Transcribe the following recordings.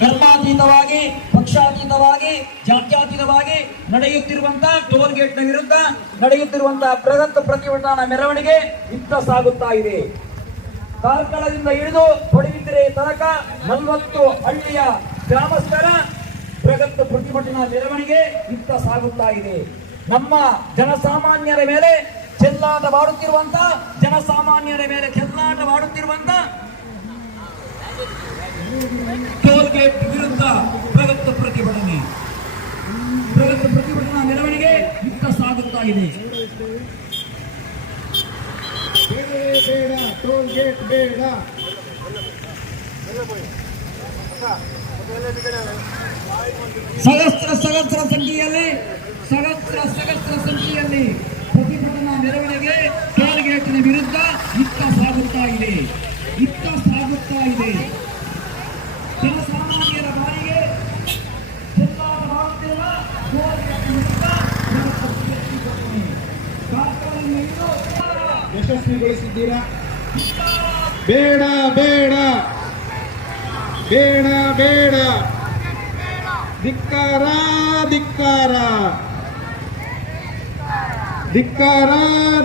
ಧರ್ಮಾತೀತವಾಗಿ, ಪಕ್ಷಾತೀತವಾಗಿ, ಜಾತ್ಯಾತೀತವಾಗಿ ನಡೆಯುತ್ತಿರುವಂತಹ ಟೋಲ್ ಗೇಟ್ನ ವಿರುದ್ಧ ನಡೆಯುತ್ತಿರುವಂತಹ ಬೃಹತ್ ಪ್ರತಿಭಟನಾ ಮೆರವಣಿಗೆ ಇತ್ತ ಸಾಗುತ್ತಾ ಇದೆ. ಕಾರ್ಕಳದಿಂದ ಹಿಡಿದು ಹೊಡಿಬಿದ್ರೆ ತನಕ ನಲವತ್ತು ಹಳ್ಳಿಯ ಗ್ರಾಮಸ್ಥರ ಬೃಹತ್ ಪ್ರತಿಭಟನಾ ಮೆರವಣಿಗೆ ಇತ್ತ ಸಾಗುತ್ತಾ ಇದೆ. ನಮ್ಮ ಜನಸಾಮಾನ್ಯರ ಮೇಲೆ ಚೆಲ್ಲಾಟ ಮಾಡುತ್ತಿರುವಂತ ಜನಸಾಮಾನ್ಯರ ಮೇಲೆ ಚೆಲ್ಲಾಟ ಮಾಡುತ್ತಿರುವಂತ ಟೋಲ್ ಗೇಟ್ ವಿರುದ್ಧ ಪ್ರಗತ ಪ್ರತಿಭಟನೆ. ಪ್ರಗತ ಪ್ರತಿಭಟನಾ ಮೆರವಣಿಗೆ ಇತ್ತ ಸಾಗುತ್ತಾ ಇದೆ. ಬೇಡ ಟೋಲ್ ಗೇಟ್ ಬೇಡ. ಸಹಸ್ರ ಸಹಸ್ರ ಸಂಖ್ಯೆಯಲ್ಲಿ ಸಹಸ್ರ ಸಹಸ್ರ ಸಂಖ್ಯೆಯಲ್ಲಿ ಪ್ರತಿಭಟನಾ ಮೆರವಣಿಗೆ ಟೋಲ್ ಗೇಟಿನ ವಿರುದ್ಧ ಇತ್ತ ಸಾಗುತ್ತಾ ಇದೆ ಇತ್ತ ಸಾಗುತ್ತಾ ಇದೆ ಜನಸಾಮಾನ್ಯರ ಬಾರಿಗೆ ಚೆಲ್ಲಾಟ ಮಾಡುತ್ತಿರುವ ಟೋಲ್ ಗೇಟ್ ವಿರುದ್ಧ ಬೃಹತ್ ಪ್ರತಿಭಟನೆ. ಕಾರ್ಕಳದಿಂದ ಹಿಡಿದು ಯಶಸ್ವಿಗೊಳಿಸಿದ್ದೀರಾ ಬೇಡ ಬೇಡ ಬೇಡ ಬೇಡ ಧಿಕ್ಕಾರ ಧಿಕ್ಕಾರ ಧಿಕ್ಕಾರ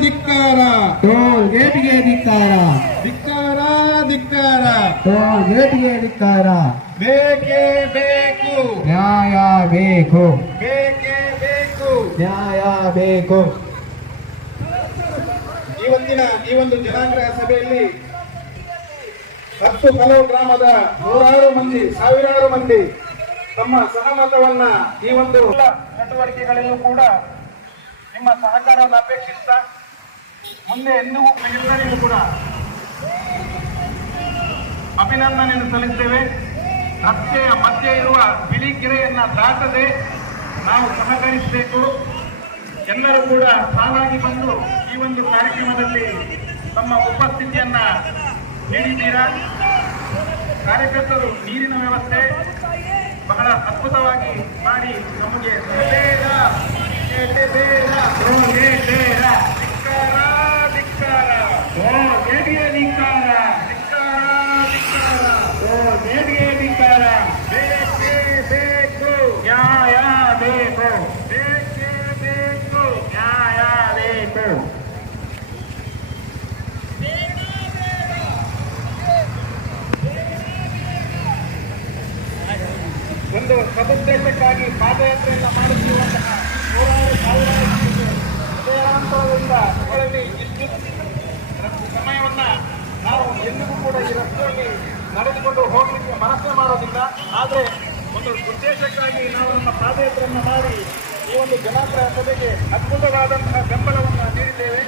ಧಿಕ್ಕಾರ ಟೋಲ್ ಗೇಟ್ಗೆ ಧಿಕ್ಕಾರ ಧಿಕ್ಕಾರ ಟೋಲ್ ಗೇಟ್ಗೆ ಬೇಕೇ ಬೇಕು. ನ್ಯಾಯ ಬೇಕು. ಬೇಕೇ ಬೇಕು. ನ್ಯಾಯ ಬೇಕು. ಈ ಒಂದಿನ ಈ ಒಂದು ಜನಾಗ್ರಹ ಸಭೆಯಲ್ಲಿ ಹತ್ತು ಹಲವು ಗ್ರಾಮದ ನೂರಾರು ಮಂದಿ ಸಾವಿರಾರು ಮಂದಿ ತಮ್ಮ ಸಹಮತವನ್ನ ಈ ಒಂದು ಚಟುವಟಿಕೆಗಳಲ್ಲೂ ಕೂಡ ನಿಮ್ಮ ಸಹಕಾರವನ್ನು ಅಪೇಕ್ಷಿಸ್ತಾ ಮುಂದೆ ಎಂದಿಗೂ ಕೂಡ ಅಭಿನಂದನೆಯನ್ನು ಸಲ್ಲಿಸ್ತೇವೆ. ರಸ್ತೆಯ ಮಧ್ಯೆ ಇರುವ ಬಿಳಿ ಕೆರೆಯನ್ನ ದಾಟದೆ ನಾವು ಸಹಕರಿಸಬೇಕು. ಎಲ್ಲರೂ ಕೂಡ ಸಾಲಾಗಿ ಬಂದು ಈ ಒಂದು ಕಾರ್ಯಕ್ರಮದಲ್ಲಿ ತಮ್ಮ ಉಪಸ್ಥಿತಿಯನ್ನ ನೀಡಿದ್ದೀರಾ? ಕಾರ್ಯಕರ್ತರು ನೀರಿನ ವ್ಯವಸ್ಥೆ ಬಹಳ ಅದ್ಭುತವಾಗಿ ಮಾಡಿ ನಮಗೆ ಬೇಡ, ಏಟೆ ಬೇಡ, ಓಗೆ ಬೇಡ, ಧಿಕ್ಕಾರ, ಧಿಕ್ಕಾರ. ಓ, ಏಟಿಗೆ ಧಿಕ್ಕಾರ, ಧಿಕ್ಕಾರ, ಧಿಕ್ಕಾರ. ಓ, ಏಟಿಗೆ ಧಿಕ್ಕಾರ. ಬೇಕೇ ಬೇಕು ನ್ಯಾಯ ಬೇಕು ಬೇಕೇ ಬೇಕು ನ್ಯಾಯ ಬೇಕು ಒಂದು ಸದುದ್ದೇಶಕ್ಕಾಗಿ ಪಾದಯಾತ್ರೆಯನ್ನು ಮಾಡುತ್ತಿರುವಂತಹ ನೂರಾರು ಸಾವಿರಾರು ಹೃದಯಾಂತರದಿಂದ ಹೊರಳಿ ವಿದ್ಯುತ್ ಸಮಯವನ್ನ ನಾವು ಎಂದಿಗೂ ಕೂಡ ಈ ರಸ್ತೆಯಲ್ಲಿ ನಡೆದುಕೊಂಡು ಹೋಗಲಿಕ್ಕೆ ಮನಸ್ಸೇ ಮಾಡೋದಿಲ್ಲ. ಆದರೆ ಒಂದು ಉದ್ದೇಶಕ್ಕಾಗಿ ನಾವು ನಮ್ಮ ಪಾದಯಾತ್ರೆಯನ್ನು ಮಾಡಿ ಈ ಒಂದು ಜನಾಂತರ ಸಭೆಗೆ ಅದ್ಭುತವಾದಂತಹ ಬೆಂಬಲವನ್ನು ನೀಡಿದ್ದೇವೆ.